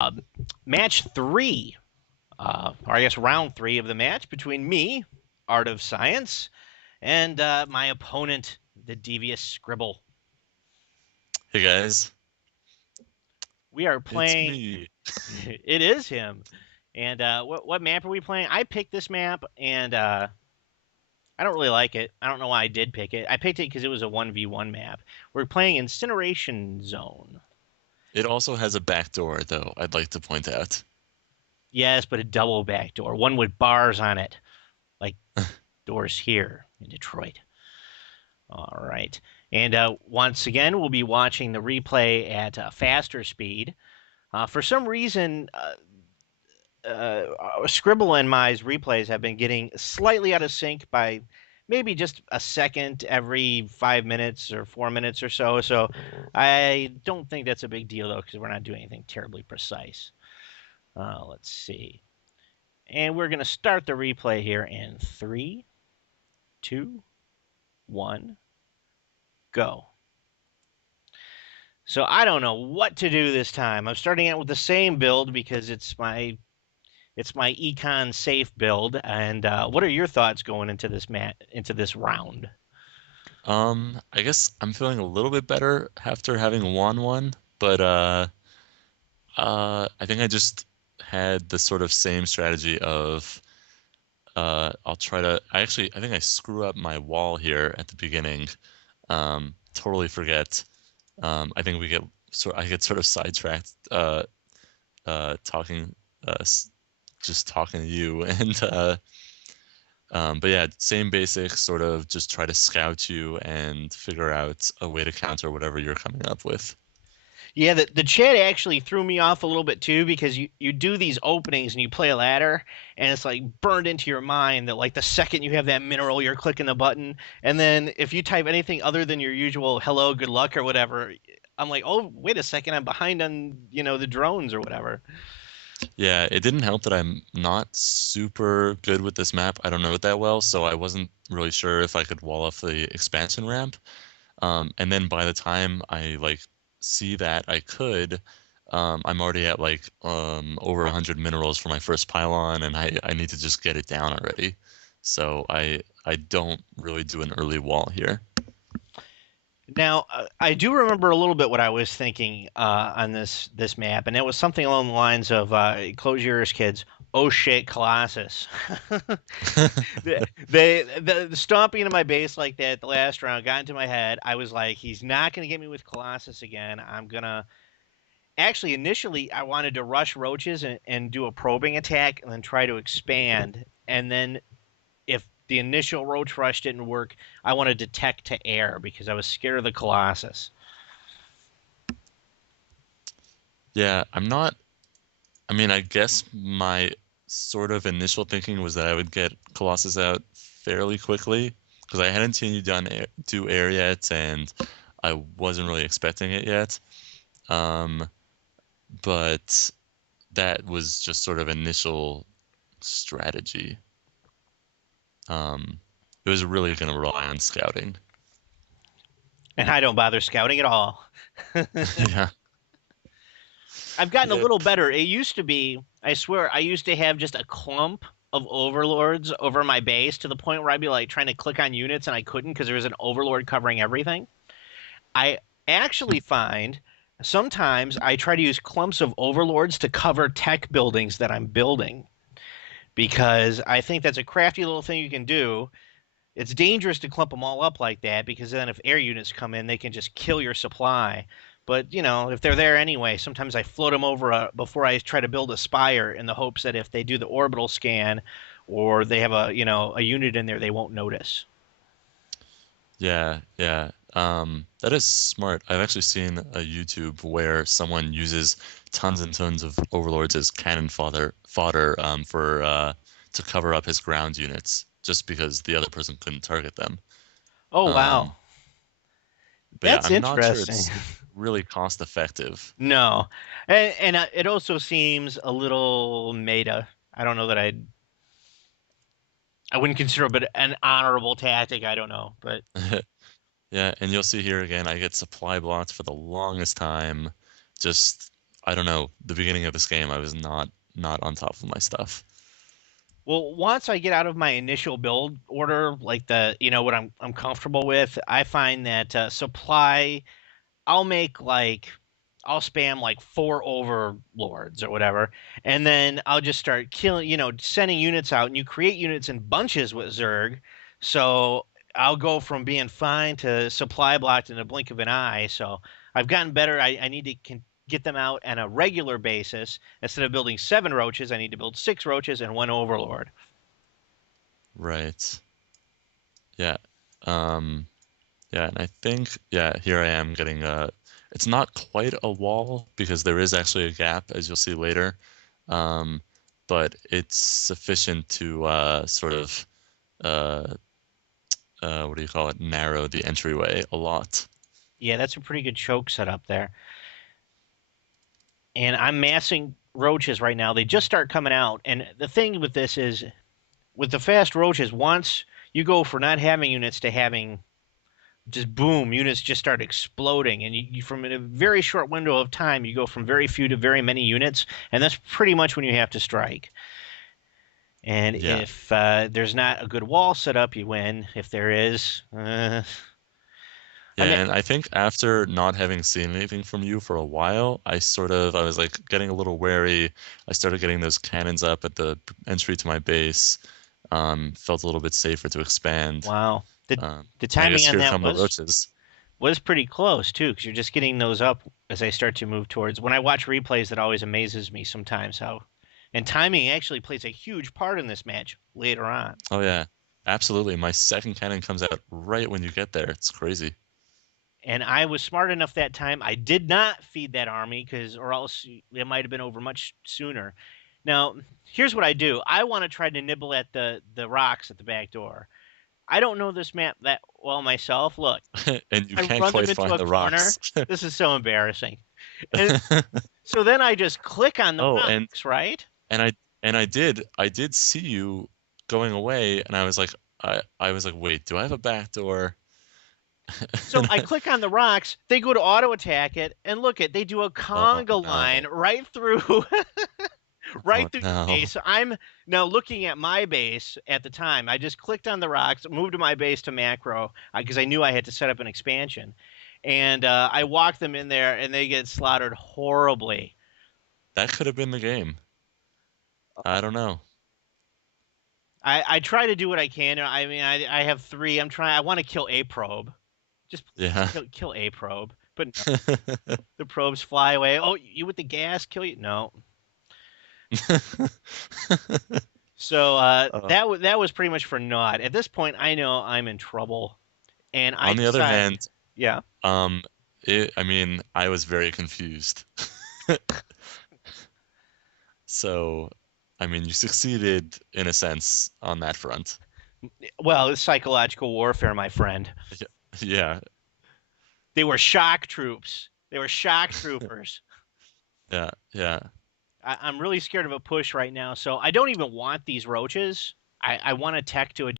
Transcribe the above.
Uh, Match three, or I guess round three of the match between me, Art of Science, and my opponent, the devious Scribble. Hey guys, We are it's playing. me. It is him. And what map are we playing? I picked this map, and I don't really like it. I don't know why I did pick it. I picked it because it was a 1v1 map. We're playing Incineration Zone. It also has a back door, though, I'd like to point out. Yes, but a double back door, one with bars on it, like doors here in Detroit. All right. And once again, we'll be watching the replay at faster speed. For some reason, Scribble and Mai's replays have been getting slightly out of sync by maybe just a second every 5 minutes or 4 minutes or so. So I don't think that's a big deal, though, because we're not doing anything terribly precise. Let's see. And we're going to start the replay here in three, two, one, go. So I don't know what to do this time. I'm starting out with the same build because it's my econ safe build. And what are your thoughts going into this round? I guess I'm feeling a little bit better after having won one, but I think I just had the sort of same strategy of I'll try to. I think I screw up my wall here at the beginning. Totally forget. I think I get sort of sidetracked talking just talking to you and but yeah, same basic sort of just try to scout you and figure out a way to counter whatever you're coming up with. Yeah, the chat actually threw me off a little bit too because you do these openings and you play a ladder and it's like burned into your mind that like the second you have that mineral you're clicking the button, and then if you type anything other than your usual hello good luck or whatever, I'm like, oh wait a second, I'm behind on the drones or whatever. Yeah, it didn't help that I'm not super good with this map. I don't know it that well, so I wasn't really sure if I could wall off the expansion ramp. And then by the time I like see that I could, I'm already at like over 100 minerals for my first pylon, and I need to just get it down already. So I don't really do an early wall here. Now, I do remember a little bit what I was thinking on this map, and it was something along the lines of "Close your ears, kids." Oh shit, Colossus! The stomping into my base like that the last round got into my head. I was like, he's not gonna get me with Colossus again. I'm gonna actually initially I wanted to rush roaches and do a probing attack and then try to expand, and then if the initial roach rush didn't work, I wanted to tech to air because I was scared of the Colossus. Yeah, I'm not. I mean, I guess my sort of initial thinking was that I would get Colossus out fairly quickly because I hadn't seen you do air yet, and I wasn't really expecting it yet. Um, but that was just sort of initial strategy. Um, it was really going to rely on scouting. And I don't bother scouting at all. Yeah. I've gotten a Yep. little better. It used to be, I swear, I used to have just a clump of overlords over my base to the point where I'd be like trying to click on units and I couldn't because there was an overlord covering everything. I actually find sometimes I try to use clumps of overlords to cover tech buildings that I'm building because I think that's a crafty little thing you can do. It's dangerous to clump them all up like that because then if air units come in, they can just kill your supply. But if they're there anyway, sometimes I float them over before I try to build a spire in the hopes that if they do the orbital scan or they have a unit in there, they won't notice. Yeah, yeah. That is smart. I've actually seen a YouTube where someone uses tons and tons of overlords as cannon fodder for to cover up his ground units, just because the other person couldn't target them. Oh Um, wow, but yeah, that's I'm not sure interesting. it's really cost effective. No, and it also seems a little meta. I don't know that I wouldn't consider it an honorable tactic. I don't know, but Yeah, and you'll see here again, I get supply blocked for the longest time. Just I don't know, the beginning of this game, I was not on top of my stuff. Well, once I get out of my initial build order, like what I'm comfortable with, I find that supply I'll make like I'll spam like four overlords or whatever, and then I'll just start killing, sending units out, and you create units in bunches with Zerg. So I'll go from being fine to supply blocked in a blink of an eye. So I've gotten better. I need to get them out on a regular basis. Instead of building seven roaches, I need to build six roaches and one overlord. Right. Yeah. Um, yeah, and I think, yeah, here I am getting it's not quite a wall because there is actually a gap, as you'll see later. Um, but it's sufficient to sort of uh what do you call it, narrow the entryway a lot. Yeah, that's a pretty good choke setup there. And I'm massing roaches right now. They just start coming out. And the thing with this is, with the fast roaches, once you go for not having units to having just boom, units just start exploding. And from in a very short window of time, you go from very few to very many units. And that's pretty much when you have to strike. And Yeah. if there's not a good wall set up, you win. If there is, I Yeah, mean, and I think after not having seen anything from you for a while, I was like getting a little wary. I started getting those cannons up at the entry to my base. Felt a little bit safer to expand. wow. The the And I timing guess on here that come the roaches. was pretty close too, because you're just getting those up as I start to move towards. When I watch replays, that always amazes me sometimes how, and timing actually plays a huge part in this match later on. Oh yeah, absolutely. My second cannon comes out right when you get there. It's crazy. And I was smart enough that time. I did not feed that army because, or else it might have been over much sooner. Now, here's what I do. I want to try to nibble at the rocks at the back door. I don't know this map that well myself. Look, And you I can't run them quite into find a the corner. rocks. This is so embarrassing. And so then I just click on the Oh, rocks, right? and I did see you going away, and I was like, wait, do I have a back door? So I click on the rocks, they go to auto attack it, and look at they do a Oh conga line no. right through Oh right through the no. base. I'm now looking at my base at the time. I just clicked on the rocks, moved to my base to macro because I knew I had to set up an expansion. And I walk them in there and they get slaughtered horribly. That could have been the game. I don't know. I try to do what I can. I mean, I have three. I want to kill a probe. Just please Yeah. kill a probe. But no, the probes fly away. Oh, you with the gas? Kill you? No. So Uh, that was pretty much for naught. At this point, I know I'm in trouble, and I on the other decide, hand, yeah. um, I mean, I was very confused. So, I mean, you succeeded in a sense on that front. Well, it's psychological warfare, my friend. Yeah, They were shock troops. They were shock troopers. yeah, yeah. I'm really scared of a push right now, so I don't even want these roaches. I want to tech to a